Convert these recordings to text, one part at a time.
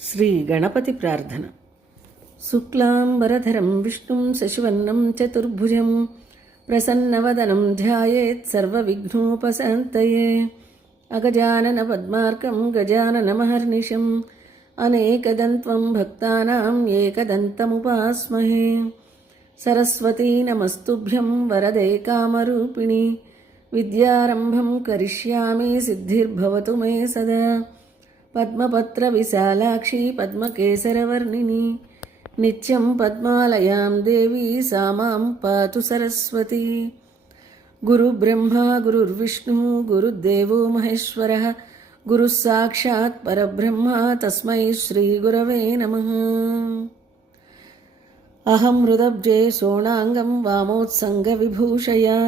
శ్రీ గణపతి ప్రార్థన. శుక్లాంబరధరం విష్ణుం శశివర్ణం చతుర్భుజం ప్రసన్నవదనం ధ్యాయేత్ సర్వవిఘ్నోపశాంతయే. అగజానన పద్మార్కం గజాననమహర్నిశం అనేకదంత్వం భక్తానాం ఏకదంతముపాస్మహే. సరస్వతీ నమస్తుభ్యం వరదే కామరూపిణి విద్యారంభం కరిష్యామి సిద్ధిర్భవతు మే సదా. పద్మపత్ర విశాలాక్షి పద్మకేసరవర్ణిని నిత్యం పద్మాలయాం దేవి సా మాం పాతు సరస్వతి. గురుబ్రహ్మా గురుర్విష్ణు గురుదేవో మహేశ్వరః గురుః సాక్షాత్ పరబ్రహ్మ తస్మై శ్రీ గురవే నమః. అహం హృదబ్జే సోణాంగం వామోత్సంగవిభూషయా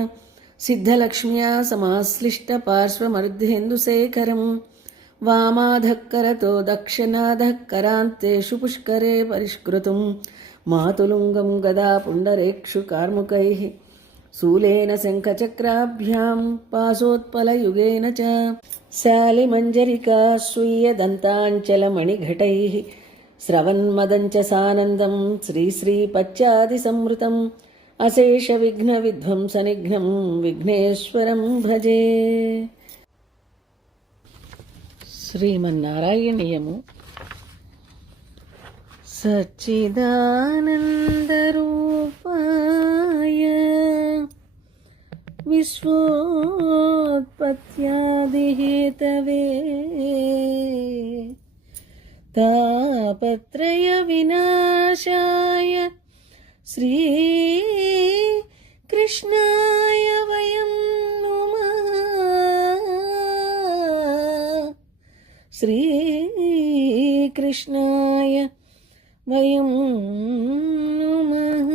సిద్ధలక్ష్మ్యా సమాశ్లిష్ట పార్శ్వమర్ధేందుశేఖరం. వామాధఃకరతో దక్షిణాధఃకరాంతేషు పుష్కరే పరిష్కృతం మాతులుంగం గదా పుండరేక్షు కార్ముకైః శూలేన శంఖచక్రాభ్యాం పాశోత్పలయుగేన చ శాలిమంజరికా స్వీయదంతాంచలమణిఘటైః స్రవన్మదంచ సానందం శ్రీశ్రీపచ్చాదిసంవృతం అశేషవిఘ్నవిధ్వంసనిఘ్నం విఘ్నేశ్వరం భజే. శ్రీమన్నారాయణీయము. సచ్చిదానందరూపాయ విశ్వోత్పత్యాదిహేతవే తాపత్రయ వినాశాయ శ్రీకృష్ణాయ వయం శ్రీకృష్ణాయ వయం నమః.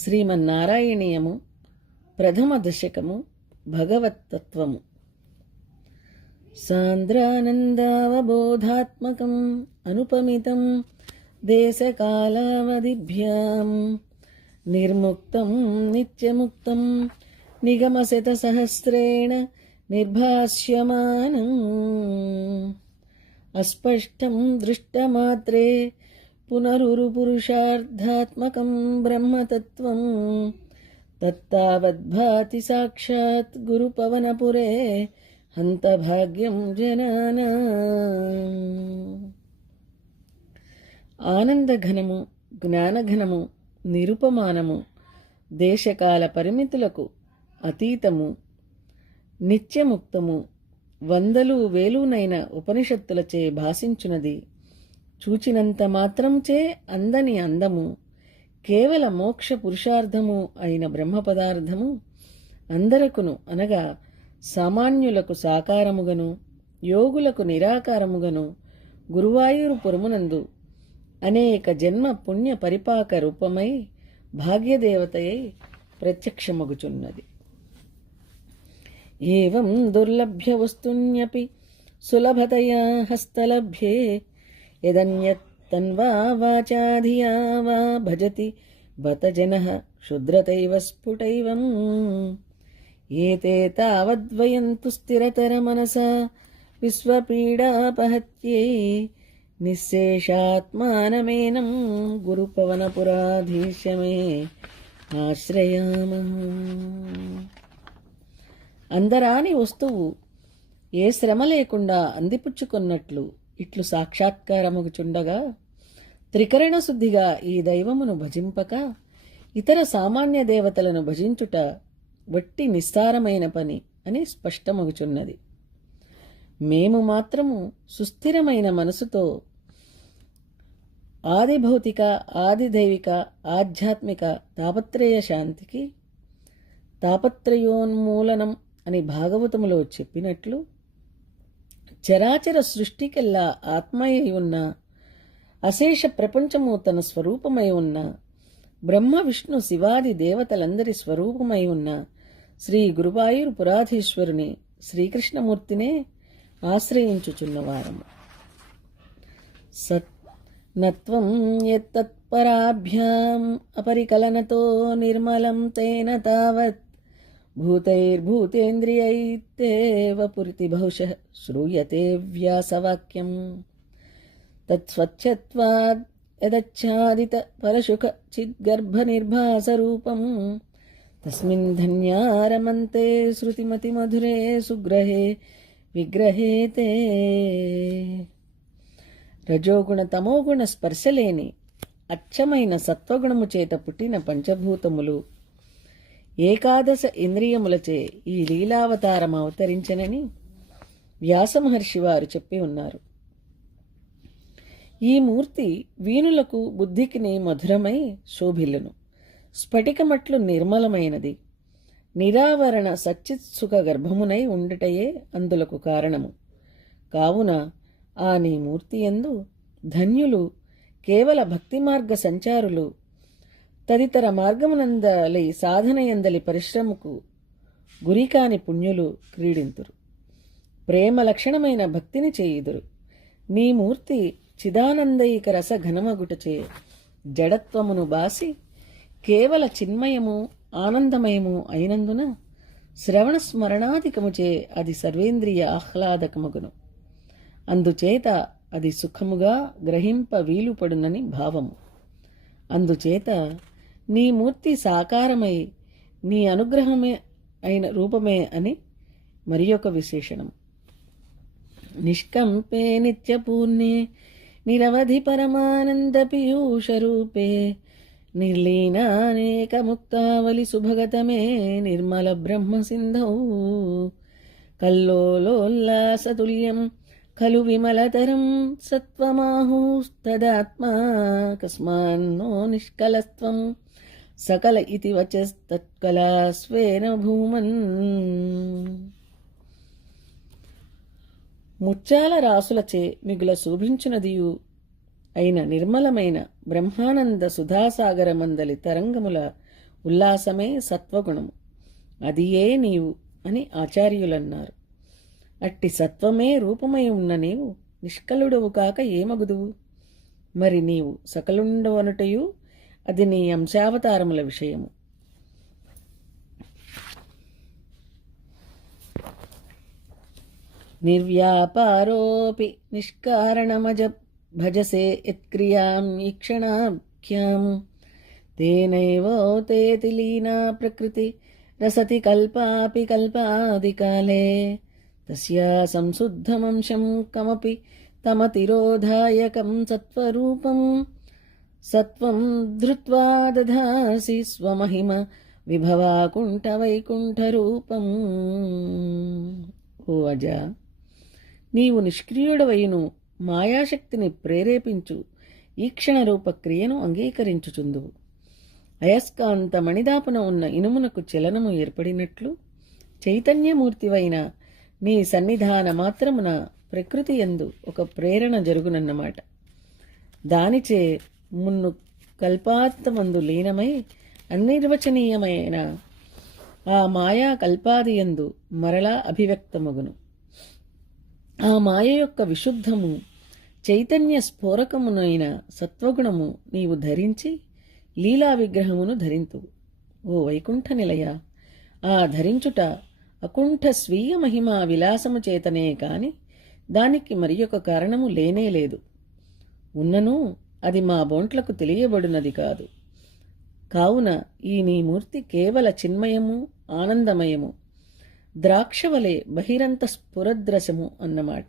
శ్రీమన్నారాయణీయము. ప్రథమ దశకము. భగవత్తత్వము. సాంద్రానందావబోధాత్మకం అనుపమితం దేశకాలావధిభ్యాం నిర్ముక్తం నిత్యముక్తం నిగమశతసహస్రేణ నిర్భాస్యమానం అస్పష్టం దృష్టమాత్రే పునరురుపురుషార్థాత్మకం బ్రహ్మతత్వం తత్తావద్భాతి సాక్షాత్ గురుపవనపురే హంతభాగ్యం జనానాం. ఆనందఘనము, జ్ఞానఘనము, నిరుపమానము, దేశకాల పరిమితులకు అతీతము, నిత్యముక్తము, వందలు వేలునైన ఉపనిషత్తులచే భాషించున్నది, చూచినంత మాత్రంచే అందని అందము, కేవల మోక్ష పురుషార్థము అయిన బ్రహ్మ పదార్థము అందరకును అనగా సామాన్యులకు సాకారముగను యోగులకు నిరాకారముగను గురువాయూరు పురమునందు అనేక జన్మ పుణ్య పరిపాక రూపమై భాగ్యదేవతయై ప్రత్యక్షమగుచున్నది. ఏవం దుర్లభ్య వస్తున్యపి సులభతయా హస్తలభ్యే యదన్యత్తన్వా వాచాధియా వా భజతి బత జనః శుద్రతైవ స్ఫుటైవం. ఏతే తావద్వయంతు స్థిరతర మనసా విశ్వపీడాపహత్యై నిశ్శేషాత్మానమేనం గురుపవనపురాధీశమే ఆశ్రయామః. అందరాని వస్తువు ఏ శ్రమ లేకుండా అందిపుచ్చుకొన్నట్లు ఇట్లు సాక్షాత్కారముగుచుండగా త్రికరణ శుద్ధిగా ఈ దైవమును భజింపక ఇతర సామాన్య దేవతలను భజించుట వట్టి నిస్సారమైన పని అని స్పష్టమగుచున్నది. మేము మాత్రము సుస్థిరమైన మనసుతో ఆదిభౌతిక ఆదిదైవిక ఆధ్యాత్మిక తాపత్రయ శాంతికి తాపత్రయోన్మూలనం అని భాగవతములో చెప్పినట్లు చరాచర సృష్టికెల్లా ఆత్మయై ఉన్న అశేష ప్రపంచము తన స్వరూపమై ఉన్న బ్రహ్మ విష్ణు శివాది దేవతలందరి స్వరూపమై ఉన్న శ్రీ గురువాయూరు పురాధీశ్వరుని శ్రీకృష్ణమూర్తినే ఆశ్రయించుచున్నవారము. నత్వం యత్తత్పరాభ్యాం అపరికలనతో నిర్మలం తేన తావత్ భూతైర్భూతేంద్రియైత్తేవ పురితి బహుశః శ్రూయతే వ్యాసవాక్యం. తత్స్వచ్ఛత్వాద్ యదచ్ఛాదిత పరశుఖ చిద్గర్భనిర్భాసరూపం తస్మిన్ ధన్యారమంతే శృతిమతిమధురే సుగ్రహే విగ్రహే తే. రజోగుణ తమోగుణ స్పర్శలేని అచ్చమైన సత్వగుణము చేత పుట్టిన పంచభూతములు ఏకాదశ ఇంద్రియములచే ఈ లీలావతారం అవతరించనని వ్యాసమహర్షి వారు చెప్పి ఉన్నారు. ఈ మూర్తి వీణులకు బుద్ధికిని మధురమై శోభిల్లును. స్ఫటికమట్లు నిర్మలమైనది. నిరావరణ సచ్చిత్సుఖ గర్భమునై ఉండుటయే అందులకు కారణము. కావున ఆ నీ మూర్తి యందు ధన్యులు కేవల భక్తి మార్గ సంచారులు తదితర మార్గమునందలి సాధనయందలి పరిశ్రమకు గురికాని పుణ్యులు క్రీడింతురు. ప్రేమ లక్షణమైన భక్తిని చేయుదురు. నీ మూర్తి చిదానందైక రస ఘనమగుటచే జడత్వమును బాసి కేవల చిన్మయము ఆనందమయము అయినందున శ్రవణ స్మరణాధికముచే అది సర్వేంద్రియ ఆహ్లాదకమగును. అందుచేత అది సుఖముగా గ్రహింప వీలుపడునని భావము. అందుచేత నీ మూర్తి సాకారమై నీ అనుగ్రహమే అయిన రూపమే అని మరి ఒక విశేషణం. నిష్కంపే నిత్యపూర్ణే నిరవధి పరమానంద పీయూషరూపే నిర్లీనానేక ముక్తావలి సుభగతమే నిర్మల బ్రహ్మ సింధౌ కల్లోలోల్లాసతుల్యం ఖలు విమలతరం సత్వమాహూస్తదాత్మా కస్మాన్నో నిష్కలస్త్వం సకల ఇతి వచస్తత్కలాస్వేన భూమన్. ముత్యాల రాసులచే మిగుల శోభించునదియు అయిన నిర్మలమైన బ్రహ్మానంద సుధాసాగరమందలి తరంగముల ఉల్లాసమే సత్వగుణము. అదియే నీవు అని ఆచార్యులన్నారు. అట్టి సత్వమే రూపమై ఉన్న నీవు నిష్కలుడవు కాక ఏమగుదువు? మరి నీవు సకలుండవనుటయు అది నీ అంశావతారముల విషయము. నిర్వ్యాపారోపి నిష్కారణమజ భజసే యత్క్రియాం ఈక్షణాఖ్యాం తేనైవోతేతి లీనా ప్రకృతి రసతి కల్పాపి కల్పాదికాలే తస్యా సంశుద్ధమంశం కమపి తమతిరోధాయకం సత్వరూపం సత్వం ధృత్వా దధాసి స్వమహిమ విభవాకుంఠ వైకుంఠరూపం. ఓ అజ, నీవు నిష్క్రియుడవైను మాయాశక్తిని ప్రేరేపించు ఈక్షణ రూప క్రియను అంగీకరించుచుందువు. అయస్కాంత మణిదాపున ఉన్న ఇనుమునకు చలనము ఏర్పడినట్లు చైతన్యమూర్తివైన నీ సన్నిధాన మాత్రమున ప్రకృతి యందు ఒక ప్రేరణ జరుగునన్నమాట. దానిచే మున్ను కల్పాంతమందు లీనమై అనిర్వచనీయమైన ఆ మాయా కల్పాదియందు మరలా అభివ్యక్తమగును. ఆ మాయ యొక్క విశుద్ధము చైతన్య స్ఫోరకమునైన సత్వగుణము నీవు ధరించి లీలా విగ్రహమును ధరింతువు. ఓ వైకుంఠ నిలయ, ఆ ధరించుట అకుంఠ స్వీయ మహిమా విలాసము చేతనే కాని దానికి మరి ఒక కారణము లేనేలేదు. ఉన్నను అది మా బోంట్లకు తెలియబడునది కాదు. కావున ఈ నీ మూర్తి కేవల చిన్మయము ఆనందమయము, ద్రాక్షవలే బహిరంత స్ఫురద్రశము అన్నమాట.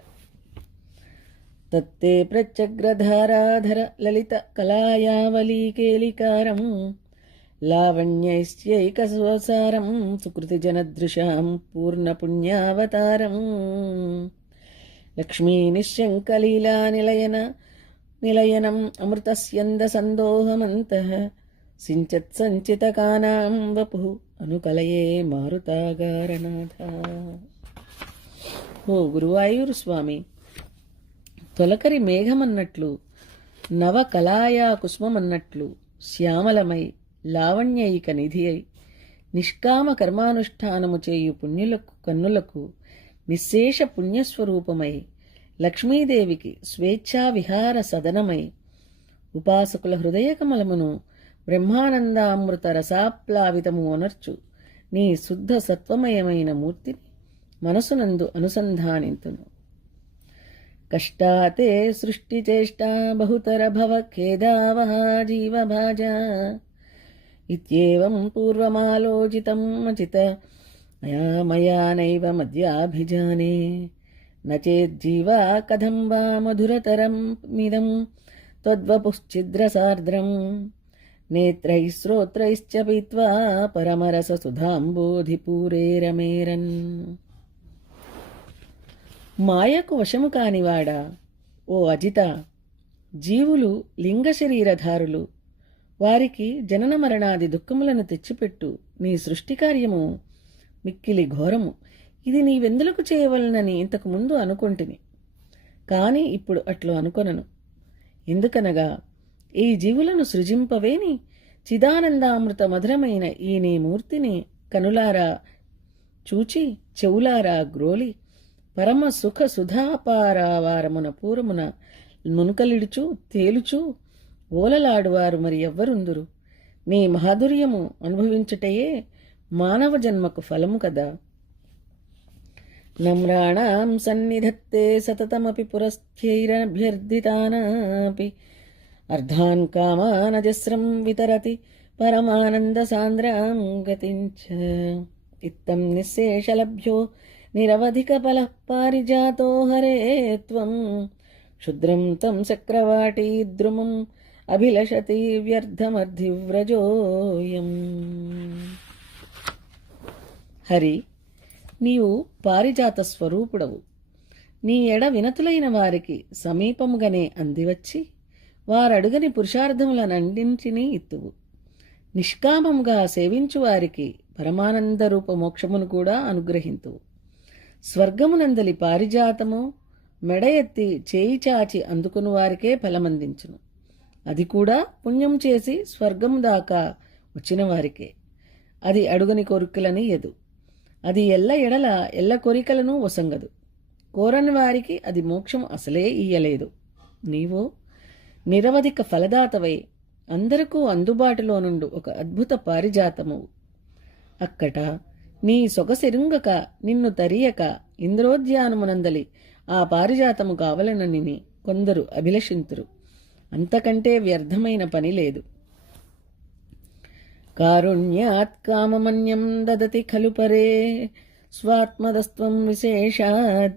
తత్తే ప్రత్యగ్రధారాధర లలిత కళాయావలీకేలికారం లావణ్యైశ్చైకస్వసారం సుకృతి జనదృశాం పూర్ణపుణ్యావతారం లక్ష్మీ నిశ్శంకలీలా నిలయనం అమృతస్యంద సందోహమంతః సించత్ సంచితకానాం వపుః అనుకలయే మారుతాగారనాథ. ఓ గురువాయూరు స్వామి, తొలకరి మేఘమన్నట్లు నవ కళాయా కుసుమమన్నట్లు శ్యామలమై లావణ్యైక నిధి అయి నిష్కామ కర్మానుష్ఠానము చేయు పుణ్యులకు కన్నులకు నిశ్శేష పుణ్యస్వరూపమై లక్ష్మీదేవికి స్వేచ్ఛా విహార సదనమై ఉపాసకుల హృదయ కమలమును బ్రహ్మానందామృత రసాప్లావితము అనర్చు నీ శుద్ధ సత్వమయమైన మూర్తిని మనసునందు అనుసంధానింతును. కష్టాతే సృష్టిచేష్టా బహుతర భవ ఖేదావహ జీవభాజా ఇత్యేవం పూర్వమాలోచితం అచిత మయా నైవ మధ్యాభిజానే నచేజ్జీవా కథం వా మధురతరం మిదం త్వద్వపుశ్చిద్రసార్ద్రం నేత్రైః శ్రోత్రైశ్చ పీత్వా పరమరససుధాంబోధిపూరేరమేరన్. మాయకు వశము కానివాడా, ఓ అజిత, జీవులు లింగ శరీరధారులు. వారికి జనన మరణాది దుఃఖములను తెచ్చిపెట్టు నీ సృష్టి కార్యము మిక్కిలి ఘోరము. ఇది నీవెందులకు చేయవలనని ఇంతకు ముందు అనుకొంటిని, కాని ఇప్పుడు అట్లు అనుకొనను. ఎందుకనగా ఈ జీవులను సృజింపవేని చిదానందామృత మధురమైన ఈ నీ మూర్తిని కనులారా చూచి చెవులారా గ్రోలి పరమ సుఖ సుధాపారావారమున పూరమున మునుకలిడుచు తేలుచూ ఓలలాడువారు మరి ఎవ్వరుందురు? నీ మాధుర్యము అనుభవించుటయే మానవ జన్మకు ఫలము కదా. నమ్రాణాం సన్నిధత్తే సతతమపి పురస్థైరభ్యర్థితానాపి అర్ధాన్ కామానజస్రం వితరతి పరమానందసాంద్రాం గతించ ఇత్తం నిశ్శేషలభ్యో నిరవధిక ఫలః పారిజాతో హరే త్వం క్షుద్రం తం చక్రవాటీ ద్రుమం అభిలషతి వ్యర్థమర్థివ్రజోయం. హరి, నీవు పారిజాత స్వరూపుడవు. నీ ఎడ వినతులైన వారికి సమీపముగానే అందివచ్చి వారడుగని పురుషార్థములనండింటినీ ఇత్తువు. నిష్కామముగా సేవించువారికి పరమానంద రూప మోక్షమును కూడా అనుగ్రహింతువు. స్వర్గమునందలి పారిజాతము మెడ ఎత్తి చేయి చాచి అందుకుని వారికే ఫలమందించును. అది కూడా పుణ్యం చేసి స్వర్గము దాకా వచ్చిన వారికే. అది అడుగని కోరికలని ఎదు. అది ఎల్ల ఎడల ఎల్ల కోరికలను ఒసంగదు. కోరని వారికి అది మోక్షం అసలే ఇయ్యలేదు. నీవు నిరవధిక ఫలదాతవై అందరికూ అందుబాటులో నుండు ఒక అద్భుత పారిజాతమువు. అక్కట నీ సొగసెరుంగక నిన్ను తరియక ఇంద్రోద్యానమునందలి ఆ పారిజాతము కావలనని కొందరు అభిలషింతురు. అంతకంటే వ్యర్థమైన పని లేదు. కారుణ్యాత్ కామమన్యం దదతి ఖలు పరే స్వాత్మదస్త్వం విశేషాద్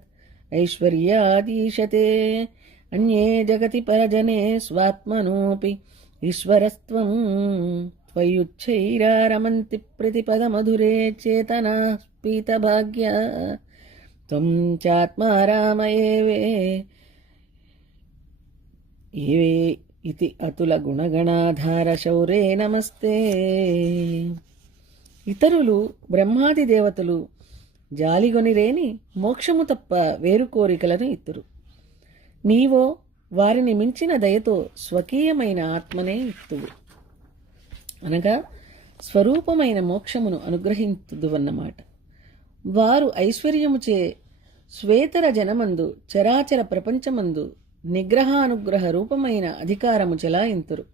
ఐశ్వర్యాదీశతే అన్యే జగతి పరజనే స్వాత్మనోపి ఈశ్వరస్త్వం త్వయుచ్చైరారమంతి ప్రతిపదమధురే చేతనా పీతభాగ్య త్వం చాత్మారామ ఏవే ఇతి అతుల గుణగణాధార శౌరే నమస్తే. ఇతరులు బ్రహ్మాది దేవతలు జాలిగొనిరేని మోక్షము తప్ప వేరు కోరికలను ఇత్తురు. నీవో వారిని మించిన దయతో స్వకీయమైన ఆత్మనే ఇత్తువు, అనగా స్వరూపమైన మోక్షమును అనుగ్రహింతుదువన్నమాట. వారు ఐశ్వర్యముచే శ్వేతర జనమందు చరాచర ప్రపంచమందు నిగ్రహానుగ్రహ రూపమైన అధికారము చెలాయింతురు.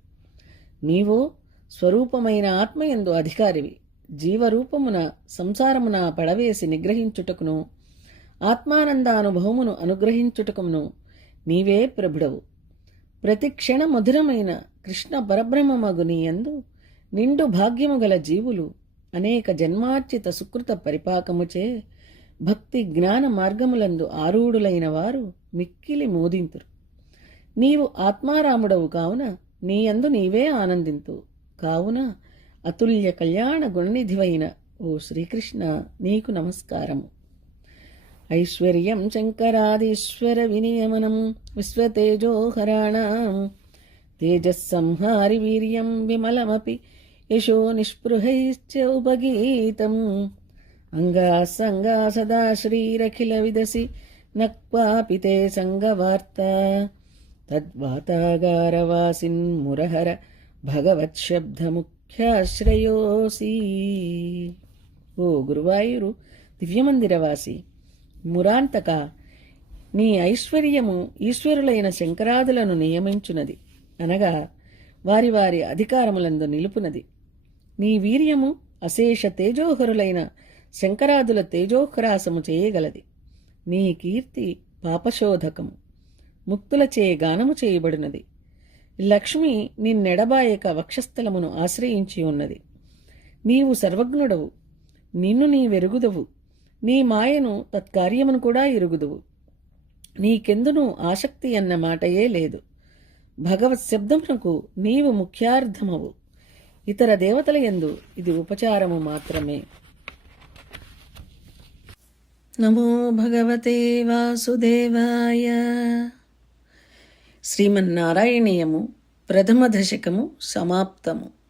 నీవో స్వరూపమైన ఆత్మయందు అధికారివి. జీవరూపమున సంసారమున పడవేసి నిగ్రహించుటకును ఆత్మానందానుభవమును అనుగ్రహించుటకును నీవే ప్రభుడవు. ప్రతి క్షణ మధురమైన కృష్ణ పరబ్రహ్మమగు నీయందు నిండు భాగ్యము గల జీవులు అనేక జన్మార్జిత సుకృత పరిపాకముచే భక్తి జ్ఞాన మార్గములందు ఆరూఢులైన వారు మిక్కిలి మోదింతురు. నీవు ఆత్మారాముడవు కావున నీయందు నీవే ఆనందింతు. కావున అతుల్య కళ్యాణ గుణనిధివైన ఓ శ్రీకృష్ణ, నీకు నమస్కారము. ఐశ్వర్యం శంకరాదీశ్వర వినియమనం విశ్వతేజోహరాణం తేజస్సంహారి వీర్యం విమలమపి యశో నిస్పృహైశ్చ ఉపగీతం అంగాసంగా సదా శ్రీరఖిల విదసి నక్వాపి తే సంగవార్త తద్వాతాగారవాసిన్ మురహర భగవత్శబ్దముఖ్యాశ్రయోసి. ఓ గురువాయూరు దివ్యమందిరవాసి, మురాంతక, నీ ఐశ్వర్యము ఈశ్వరులైన శంకరాదులను నియమించునది, అనగా వారి వారి అధికారములందు నిలుపునది. నీ వీర్యము అశేష తేజోహరులైన శంకరాదుల తేజోహ్రాసము చేయగలది. నీ కీర్తి పాపశోధకము, ముక్తులచే గానము చేయబడినది. లక్ష్మి నిన్నెడబాయక వక్షస్థలమును ఆశ్రయించి ఉన్నది. నీవు సర్వజ్ఞుడవు, నిన్ను నీవెరుగుదవు, నీ మాయను తత్కార్యమును కూడా ఎరుగుదువు. నీకెందును ఆసక్తి అన్న మాటయే లేదు. భగవత్ శబ్దమునకు నీవు ముఖ్యార్థమవు. ఇతర దేవతల యందు ఇది ఉపచారము మాత్రమే. నమో భగవతే వాసుదేవాయ. శ్రీమన్నారాయణీయము ప్రథమ దశకము సమాప్తము.